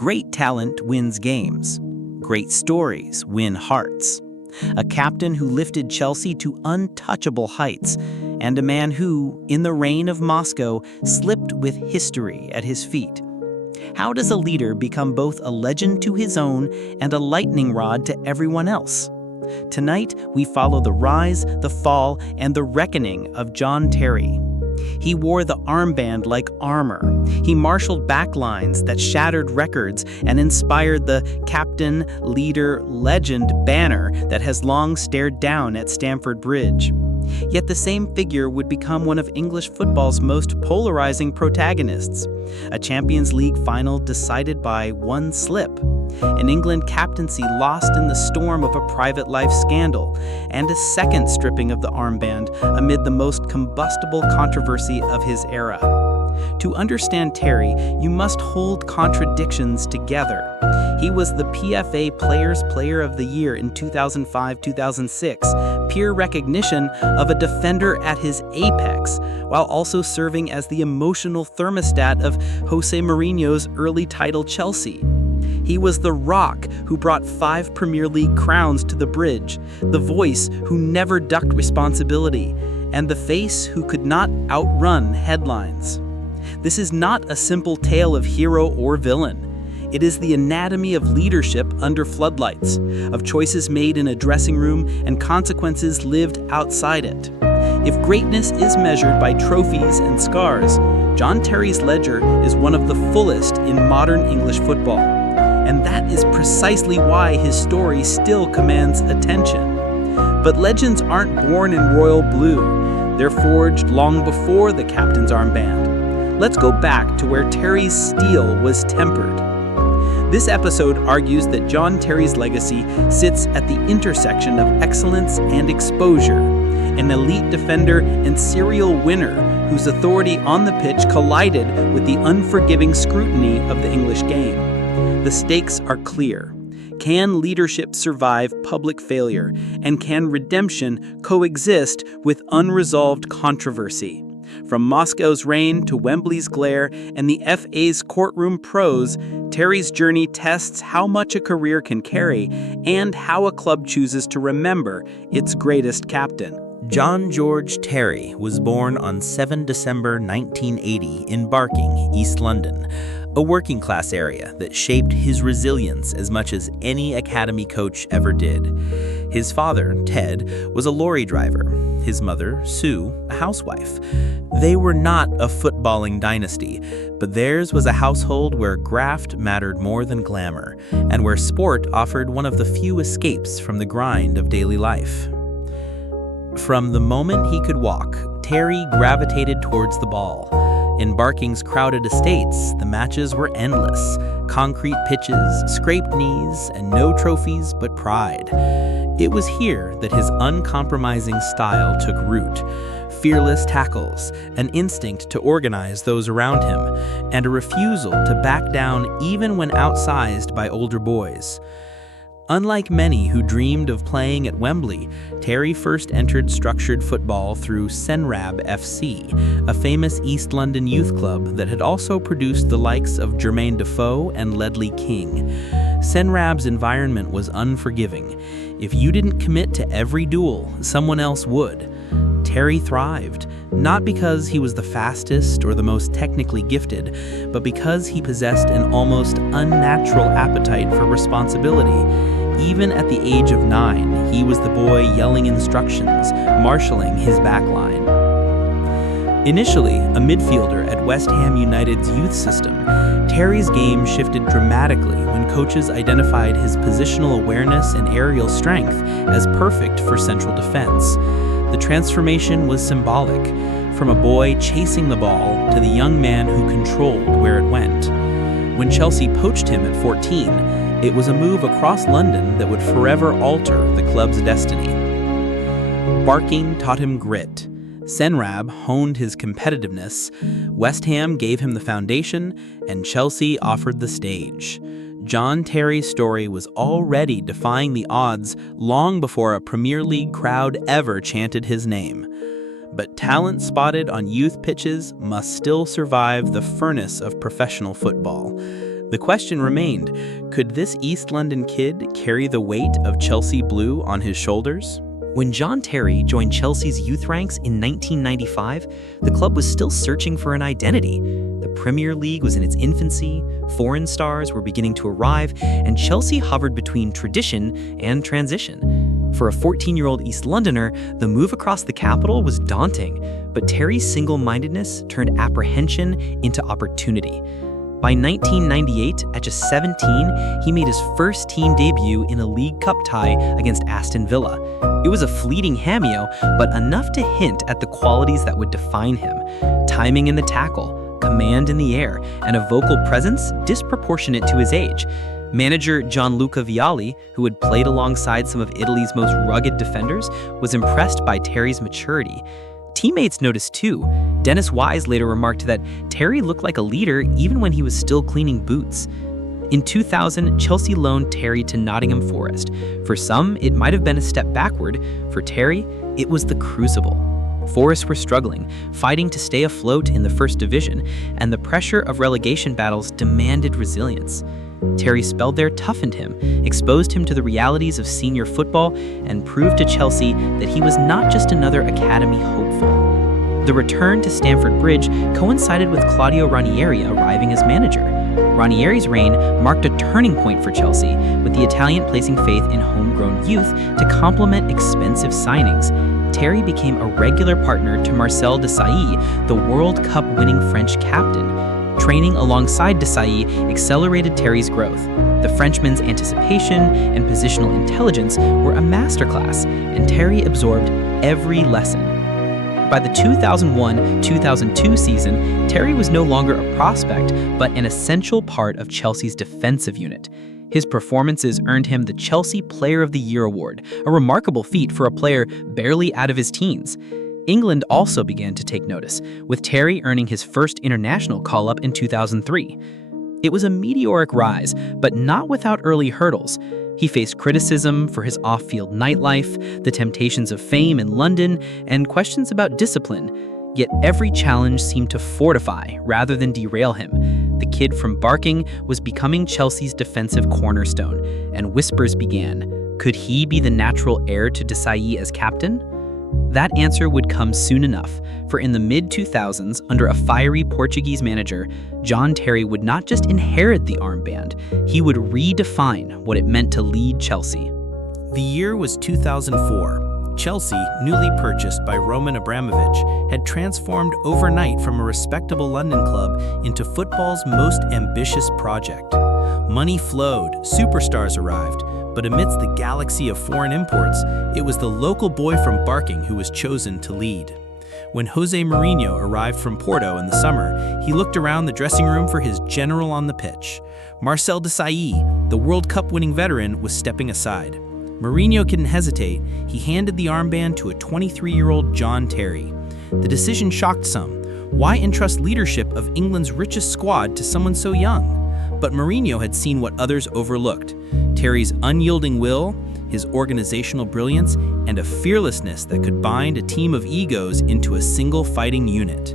Great talent wins games. Great stories win hearts. A captain who lifted Chelsea to untouchable heights, and a man who, in the reign of Moscow, slipped with history at his feet. How does a leader become both a legend to his own and a lightning rod to everyone else? Tonight, we follow the rise, the fall, and the reckoning of John Terry. He wore the armband like armor. He marshaled backlines that shattered records and inspired the captain, leader, legend banner that has long stared down at Stamford Bridge. Yet the same figure would become one of English football's most polarizing protagonists. A Champions League final decided by one slip. An England captaincy lost in the storm of a private life scandal, and a second stripping of the armband amid the most combustible controversy of his era. To understand Terry, you must hold contradictions together. He was the PFA Players' Player of the Year in 2005-2006, peer recognition of a defender at his apex, while also serving as the emotional thermostat of Jose Mourinho's early title Chelsea. He was the rock who brought 5 Premier League crowns to the Bridge, the voice who never ducked responsibility, and the face who could not outrun headlines. This is not a simple tale of hero or villain. It is the anatomy of leadership under floodlights, of choices made in a dressing room and consequences lived outside it. If greatness is measured by trophies and scars, John Terry's ledger is one of the fullest in modern English football. And that is precisely why his story still commands attention. But legends aren't born in royal blue. They're forged long before the captain's armband. Let's go back to where Terry's steel was tempered. This episode argues that John Terry's legacy sits at the intersection of excellence and exposure, an elite defender and serial winner whose authority on the pitch collided with the unforgiving scrutiny of the English game. The stakes are clear. Can leadership survive public failure, and can redemption coexist with unresolved controversy? From Moscow's reign to Wembley's glare and the FA's courtroom prose, Terry's journey tests how much a career can carry and how a club chooses to remember its greatest captain. John George Terry was born on 7 December 1980 in Barking, East London, a working-class area that shaped his resilience as much as any academy coach ever did. His father, Ted, was a lorry driver. His mother, Sue, a housewife. They were not a footballing dynasty, but theirs was a household where graft mattered more than glamour, and where sport offered one of the few escapes from the grind of daily life. From the moment he could walk, Terry gravitated towards the ball. In Barking's crowded estates, the matches were endless. Concrete pitches, scraped knees, and no trophies but pride. It was here that his uncompromising style took root. Fearless tackles, an instinct to organize those around him, and a refusal to back down even when outsized by older boys. Unlike many who dreamed of playing at Wembley, Terry first entered structured football through Senrab FC, a famous East London youth club that had also produced the likes of Jermaine Defoe and Ledley King. Senrab's environment was unforgiving. If you didn't commit to every duel, someone else would. Terry thrived, not because he was the fastest or the most technically gifted, but because he possessed an almost unnatural appetite for responsibility. Even at the age of 9, he was the boy yelling instructions, marshalling his backline. Initially a midfielder at West Ham United's youth system, Terry's game shifted dramatically when coaches identified his positional awareness and aerial strength as perfect for central defense. The transformation was symbolic, from a boy chasing the ball to the young man who controlled where it went. When Chelsea poached him at 14, it was a move across London that would forever alter the club's destiny. Barking taught him grit. Senrab honed his competitiveness. West Ham gave him the foundation, and Chelsea offered the stage. John Terry's story was already defying the odds long before a Premier League crowd ever chanted his name. But talent spotted on youth pitches must still survive the furnace of professional football. The question remained, could this East London kid carry the weight of Chelsea blue on his shoulders? When John Terry joined Chelsea's youth ranks in 1995, the club was still searching for an identity. The Premier League was in its infancy, foreign stars were beginning to arrive, and Chelsea hovered between tradition and transition. For a 14-year-old East Londoner, the move across the capital was daunting, but Terry's single-mindedness turned apprehension into opportunity. By 1998, at just 17, he made his first team debut in a League Cup tie against Aston Villa. It was a fleeting cameo, but enough to hint at the qualities that would define him: timing in the tackle, command in the air, and a vocal presence disproportionate to his age. Manager Gianluca Vialli, who had played alongside some of Italy's most rugged defenders, was impressed by Terry's maturity. Teammates noticed too. Dennis Wise later remarked that Terry looked like a leader even when he was still cleaning boots. In 2000, Chelsea loaned Terry to Nottingham Forest. For some, it might have been a step backward. For Terry, it was the crucible. Forest were struggling, fighting to stay afloat in the first division, and the pressure of relegation battles demanded resilience. Terry's spell there toughened him, exposed him to the realities of senior football, and proved to Chelsea that he was not just another academy hopeful. The return to Stamford Bridge coincided with Claudio Ranieri arriving as manager. Ranieri's reign marked a turning point for Chelsea, with the Italian placing faith in homegrown youth to complement expensive signings. Terry became a regular partner to Marcel Desailly, the World Cup-winning French captain. Training alongside Desailly accelerated Terry's growth. The Frenchman's anticipation and positional intelligence were a masterclass, and Terry absorbed every lesson. By the 2001-2002 season, Terry was no longer a prospect, but an essential part of Chelsea's defensive unit. His performances earned him the Chelsea Player of the Year award, a remarkable feat for a player barely out of his teens. England also began to take notice, with Terry earning his first international call-up in 2003. It was a meteoric rise, but not without early hurdles. He faced criticism for his off-field nightlife, the temptations of fame in London, and questions about discipline. Yet every challenge seemed to fortify rather than derail him. The kid from Barking was becoming Chelsea's defensive cornerstone, and whispers began. Could he be the natural heir to Desailly as captain? That answer would come soon enough, for in the mid-2000s, under a fiery Portuguese manager, John Terry would not just inherit the armband, he would redefine what it meant to lead Chelsea. The year was 2004. Chelsea, newly purchased by Roman Abramovich, had transformed overnight from a respectable London club into football's most ambitious project. Money flowed, superstars arrived, but amidst the galaxy of foreign imports, it was the local boy from Barking who was chosen to lead. When Jose Mourinho arrived from Porto in the summer, he looked around the dressing room for his general on the pitch. Marcel Desailly, the World Cup-winning veteran, was stepping aside. Mourinho couldn't hesitate. He handed the armband to a 23-year-old John Terry. The decision shocked some. Why entrust leadership of England's richest squad to someone so young? But Mourinho had seen what others overlooked: Terry's unyielding will, his organizational brilliance, and a fearlessness that could bind a team of egos into a single fighting unit.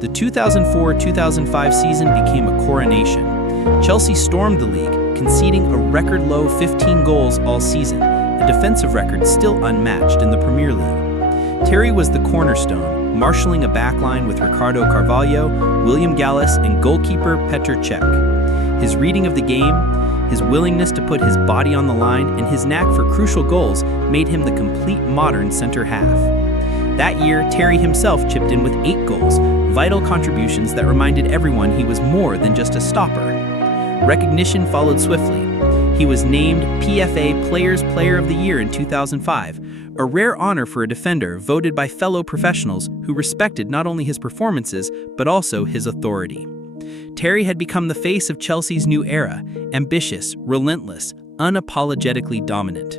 The 2004-2005 season became a coronation. Chelsea stormed the league, conceding a record-low 15 goals all season, a defensive record still unmatched in the Premier League. Terry was the cornerstone, marshalling a backline with Ricardo Carvalho, William Gallas, and goalkeeper Petr Cech. His reading of the game, his willingness to put his body on the line, and his knack for crucial goals made him the complete modern center half. That year, Terry himself chipped in with 8 goals, vital contributions that reminded everyone he was more than just a stopper. Recognition followed swiftly. He was named PFA Players' Player of the Year in 2005, a rare honor for a defender voted by fellow professionals who respected not only his performances, but also his authority. Terry had become the face of Chelsea's new era, ambitious, relentless, unapologetically dominant.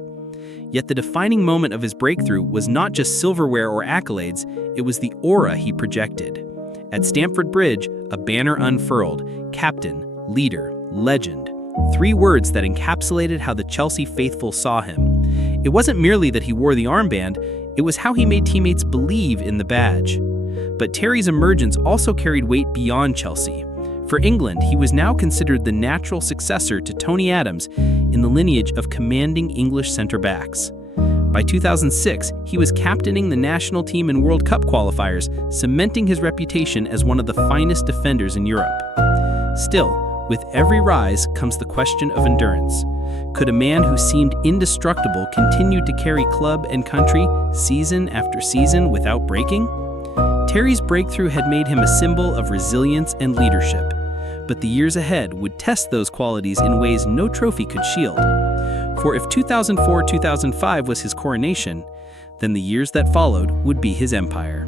Yet the defining moment of his breakthrough was not just silverware or accolades, it was the aura he projected. At Stamford Bridge, a banner unfurled: captain, leader, legend. 3 words that encapsulated how the Chelsea faithful saw him. It wasn't merely that he wore the armband, it was how he made teammates believe in the badge. But Terry's emergence also carried weight beyond Chelsea. For England, he was now considered the natural successor to Tony Adams in the lineage of commanding English center-backs. By 2006, he was captaining the national team in World Cup qualifiers, cementing his reputation as one of the finest defenders in Europe. Still, with every rise comes the question of endurance. Could a man who seemed indestructible continue to carry club and country season after season without breaking? Terry's breakthrough had made him a symbol of resilience and leadership, but the years ahead would test those qualities in ways no trophy could shield. For if 2004-2005 was his coronation, then the years that followed would be his empire.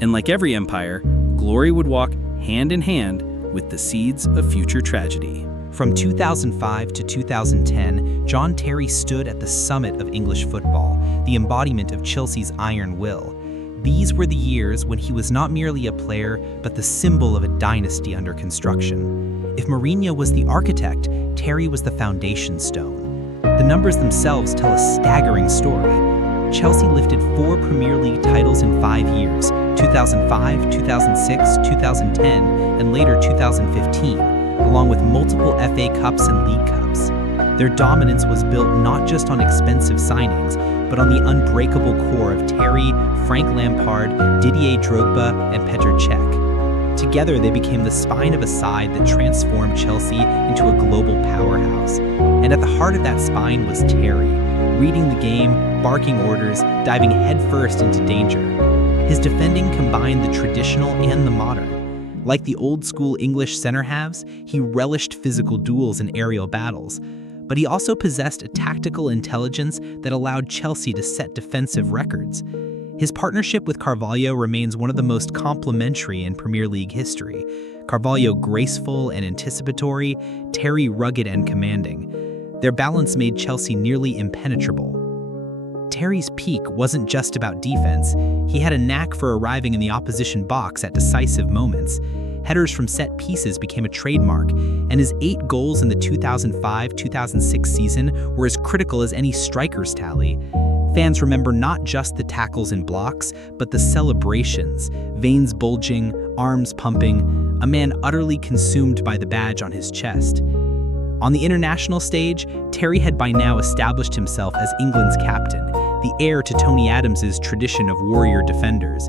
And like every empire, glory would walk hand in hand with the seeds of future tragedy. From 2005 to 2010, John Terry stood at the summit of English football, the embodiment of Chelsea's iron will. These were the years when he was not merely a player, but the symbol of a dynasty under construction. If Mourinho was the architect, Terry was the foundation stone. The numbers themselves tell a staggering story. Chelsea lifted 4 Premier League titles in 5 years, 2005, 2006, 2010, and later 2015, along with multiple FA Cups and League Cups. Their dominance was built not just on expensive signings, but on the unbreakable core of Terry, Frank Lampard, Didier Drogba, and Petr Cech. Together, they became the spine of a side that transformed Chelsea into a global powerhouse. And at the heart of that spine was Terry, reading the game, barking orders, diving headfirst into danger. His defending combined the traditional and the modern. Like the old-school English center-halves, he relished physical duels and aerial battles. But he also possessed a tactical intelligence that allowed Chelsea to set defensive records. His partnership with Carvalho remains one of the most complementary in Premier League history. Carvalho graceful and anticipatory, Terry rugged and commanding. Their balance made Chelsea nearly impenetrable. Terry's peak wasn't just about defense. He had a knack for arriving in the opposition box at decisive moments. Headers from set pieces became a trademark, and his 8 goals in the 2005-2006 season were as critical as any striker's tally. Fans remember not just the tackles and blocks, but the celebrations, veins bulging, arms pumping, a man utterly consumed by the badge on his chest. On the international stage, Terry had by now established himself as England's captain, the heir to Tony Adams's tradition of warrior defenders.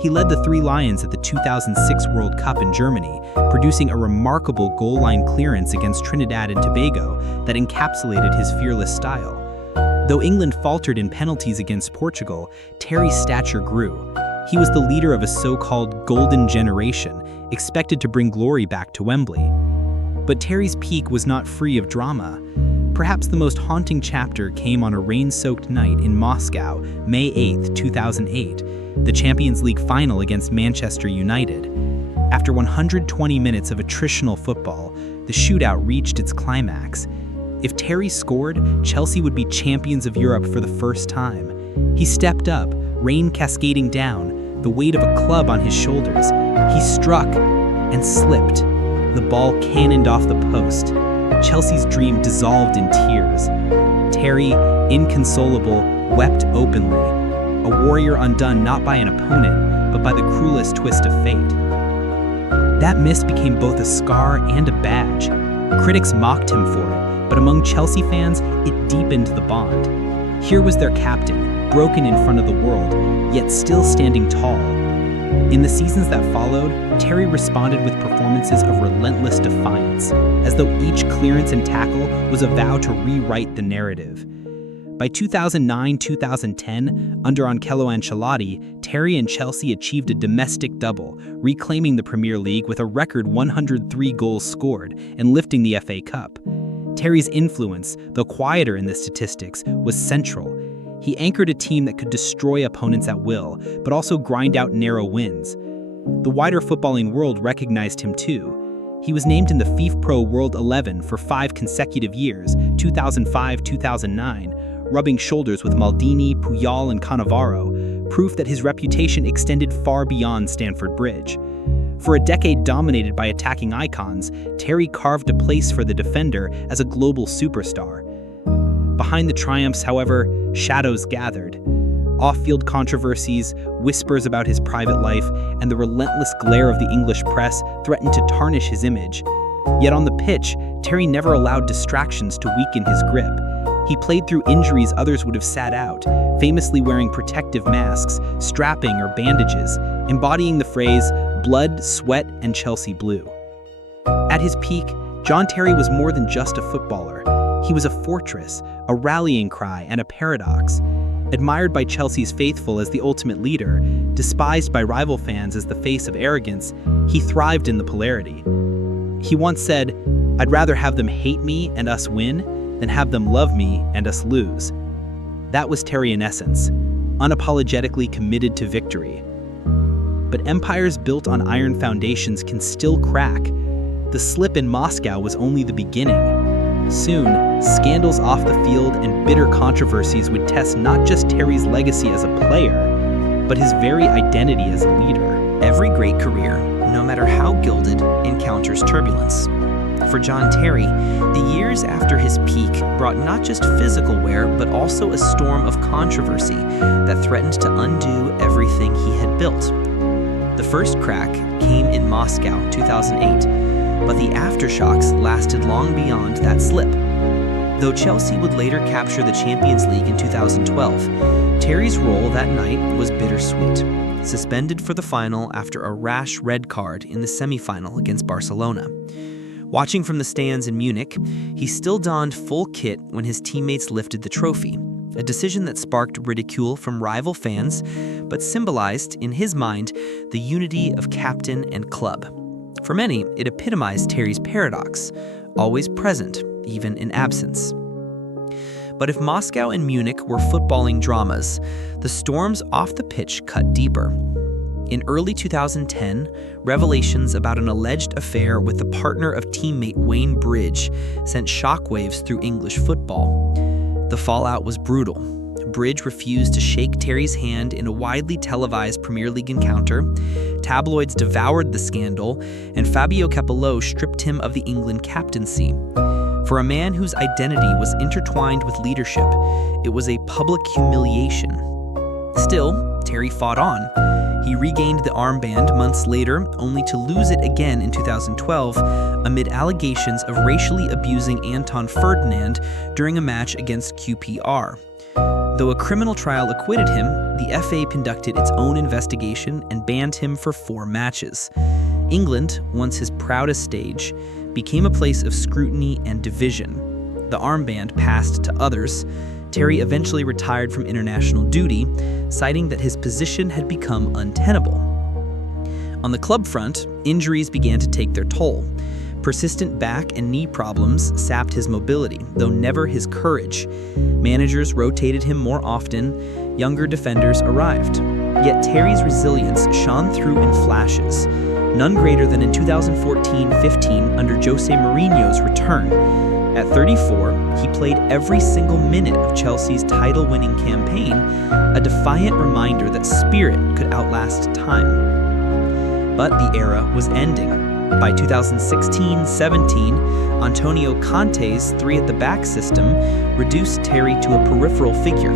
He led the Three Lions at the 2006 World Cup in Germany, producing a remarkable goal line clearance against Trinidad and Tobago that encapsulated his fearless style. Though England faltered in penalties against Portugal, Terry's stature grew. He was the leader of a so-called golden generation, expected to bring glory back to Wembley. But Terry's peak was not free of drama. Perhaps the most haunting chapter came on a rain-soaked night in Moscow, May 8, 2008, the Champions League final against Manchester United. After 120 minutes of attritional football, the shootout reached its climax. If Terry scored, Chelsea would be champions of Europe for the first time. He stepped up, rain cascading down, the weight of a club on his shoulders. He struck and slipped. The ball cannoned off the post. Chelsea's dream dissolved in tears. Terry, inconsolable, wept openly, a warrior undone not by an opponent, but by the cruelest twist of fate. That miss became both a scar and a badge. Critics mocked him for it, but among Chelsea fans, it deepened the bond. Here was their captain, broken in front of the world, yet still standing tall. In the seasons that followed, Terry responded with performances of relentless defiance, as though each clearance and tackle was a vow to rewrite the narrative. By 2009-2010, under Carlo Ancelotti, Terry and Chelsea achieved a domestic double, reclaiming the Premier League with a record 103 goals scored and lifting the FA Cup. Terry's influence, though quieter in the statistics, was central. He anchored a team that could destroy opponents at will, but also grind out narrow wins. The wider footballing world recognized him too. He was named in the FIFPro World 11 for 5 consecutive years, 2005-2009, rubbing shoulders with Maldini, Puyol, and Cannavaro, proof that his reputation extended far beyond Stamford Bridge. For a decade dominated by attacking icons, Terry carved a place for the defender as a global superstar. Behind the triumphs, however, shadows gathered. Off-field controversies, whispers about his private life, and the relentless glare of the English press threatened to tarnish his image. Yet on the pitch, Terry never allowed distractions to weaken his grip. He played through injuries others would have sat out, famously wearing protective masks, strapping or bandages, embodying the phrase, blood, sweat, and Chelsea blue. At his peak, John Terry was more than just a footballer. He was a fortress, a rallying cry, and a paradox. Admired by Chelsea's faithful as the ultimate leader, despised by rival fans as the face of arrogance, he thrived in the polarity. He once said, "I'd rather have them hate me and us win than have them love me and us lose." That was Terry in essence, unapologetically committed to victory. But empires built on iron foundations can still crack. The slip in Moscow was only the beginning. Soon, scandals off the field and bitter controversies would test not just Terry's legacy as a player, but his very identity as a leader. Every great career, no matter how gilded, encounters turbulence. For John Terry, the years after his peak brought not just physical wear, but also a storm of controversy that threatened to undo everything he had built. The first crack came in Moscow, 2008, but the aftershocks lasted long beyond that slip. Though Chelsea would later capture the Champions League in 2012, Terry's role that night was bittersweet. Suspended for the final after a rash red card in the semifinal against Barcelona. Watching from the stands in Munich, he still donned full kit when his teammates lifted the trophy, a decision that sparked ridicule from rival fans, but symbolized, in his mind, the unity of captain and club. For many, it epitomized Terry's paradox, always present, even in absence. But if Moscow and Munich were footballing dramas, the storms off the pitch cut deeper. In early 2010, revelations about an alleged affair with the partner of teammate Wayne Bridge sent shockwaves through English football. The fallout was brutal. Bridge refused to shake Terry's hand in a widely televised Premier League encounter, tabloids devoured the scandal, and Fabio Capello stripped him of the England captaincy. For a man whose identity was intertwined with leadership, it was a public humiliation. Still, Terry fought on. He regained the armband months later, only to lose it again in 2012 amid allegations of racially abusing Anton Ferdinand during a match against QPR. Though a criminal trial acquitted him, the FA conducted its own investigation and banned him for 4 matches. England, once his proudest stage, became a place of scrutiny and division. The armband passed to others. Terry eventually retired from international duty, citing that his position had become untenable. On the club front, injuries began to take their toll. Persistent back and knee problems sapped his mobility, though never his courage. Managers rotated him more often, younger defenders arrived. Yet Terry's resilience shone through in flashes, none greater than in 2014-15 under Jose Mourinho's return. At 34, he played every single minute of Chelsea's title-winning campaign, a defiant reminder that spirit could outlast time. But the era was ending. By 2016-17, Antonio Conte's 3-at-the-back system reduced Terry to a peripheral figure.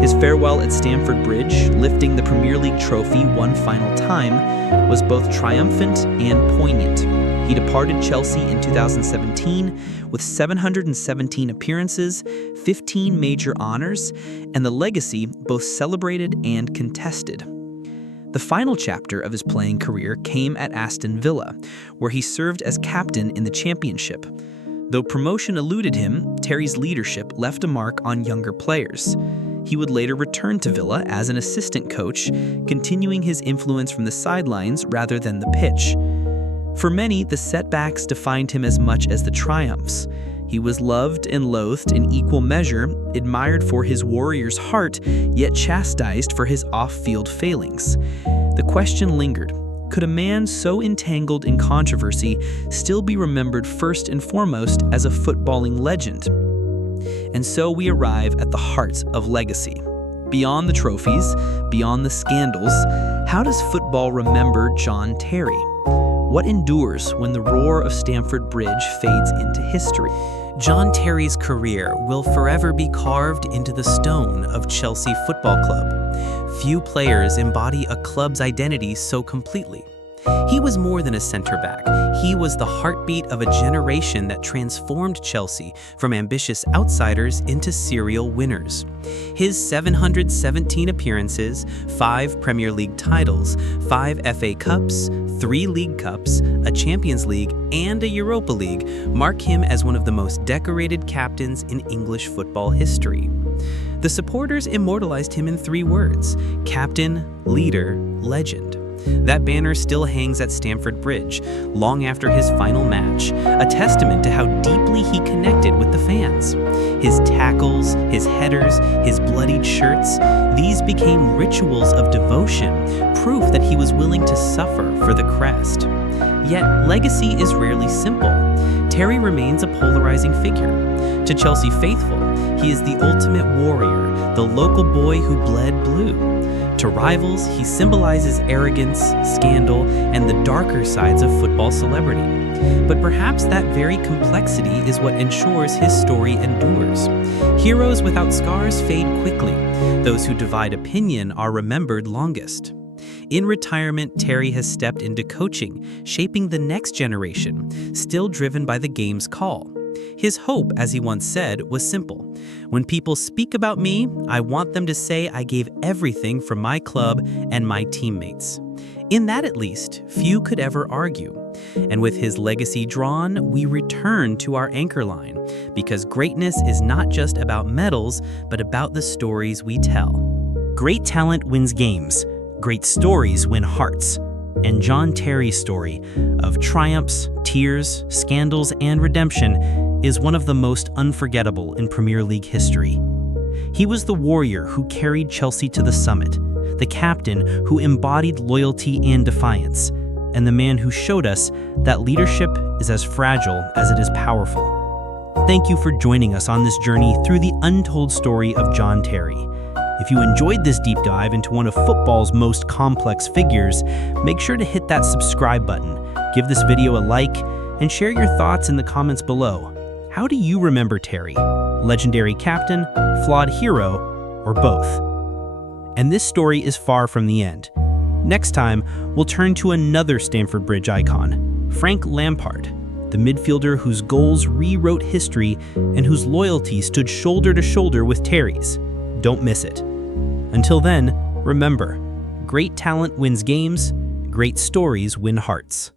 His farewell at Stamford Bridge, lifting the Premier League trophy one final time, was both triumphant and poignant. He departed Chelsea in 2017 with 717 appearances, 15 major honors, and the legacy both celebrated and contested. The final chapter of his playing career came at Aston Villa, where he served as captain in the Championship. Though promotion eluded him, Terry's leadership left a mark on younger players. He would later return to Villa as an assistant coach, continuing his influence from the sidelines rather than the pitch. For many, the setbacks defined him as much as the triumphs. He was loved and loathed in equal measure, admired for his warrior's heart, yet chastised for his off-field failings. The question lingered, could a man so entangled in controversy still be remembered first and foremost as a footballing legend? And so we arrive at the heart of legacy. Beyond the trophies, beyond the scandals, how does football remember John Terry? What endures when the roar of Stamford Bridge fades into history? John Terry's career will forever be carved into the stone of Chelsea Football Club. Few players embody a club's identity so completely. He was more than a center back. He was the heartbeat of a generation that transformed Chelsea from ambitious outsiders into serial winners. His 717 appearances, 5 Premier League titles, 5 FA Cups, 3 League Cups, a Champions League, and a Europa League mark him as one of the most decorated captains in English football history. The supporters immortalized him in 3 words: captain, leader, legend. That banner still hangs at Stamford Bridge, long after his final match, a testament to how deeply he connected with the fans. His tackles, his headers, his bloodied shirts, these became rituals of devotion, proof that he was willing to suffer for the crest. Yet, legacy is rarely simple. Terry remains a polarizing figure. To Chelsea faithful, he is the ultimate warrior, the local boy who bled blue. To rivals, he symbolizes arrogance, scandal, and the darker sides of football celebrity. But perhaps that very complexity is what ensures his story endures. Heroes without scars fade quickly. Those who divide opinion are remembered longest. In retirement, Terry has stepped into coaching, shaping the next generation, still driven by the game's call. His hope, as he once said, was simple. When people speak about me, I want them to say I gave everything for my club and my teammates. In that, at least, few could ever argue. And with his legacy drawn, we return to our anchor line, because greatness is not just about medals, but about the stories we tell. Great talent wins games. Great stories win hearts. And John Terry's story of triumphs, tears, scandals, and redemption is one of the most unforgettable in Premier League history. He was the warrior who carried Chelsea to the summit, the captain who embodied loyalty and defiance, and the man who showed us that leadership is as fragile as it is powerful. Thank you for joining us on this journey through the untold story of John Terry. If you enjoyed this deep dive into one of football's most complex figures, make sure to hit that subscribe button, give this video a like, and share your thoughts in the comments below. How do you remember Terry? Legendary captain, flawed hero, or both? And this story is far from the end. Next time, we'll turn to another Stamford Bridge icon, Frank Lampard, the midfielder whose goals rewrote history and whose loyalty stood shoulder to shoulder with Terry's. Don't miss it. Until then, remember, great talent wins games, great stories win hearts.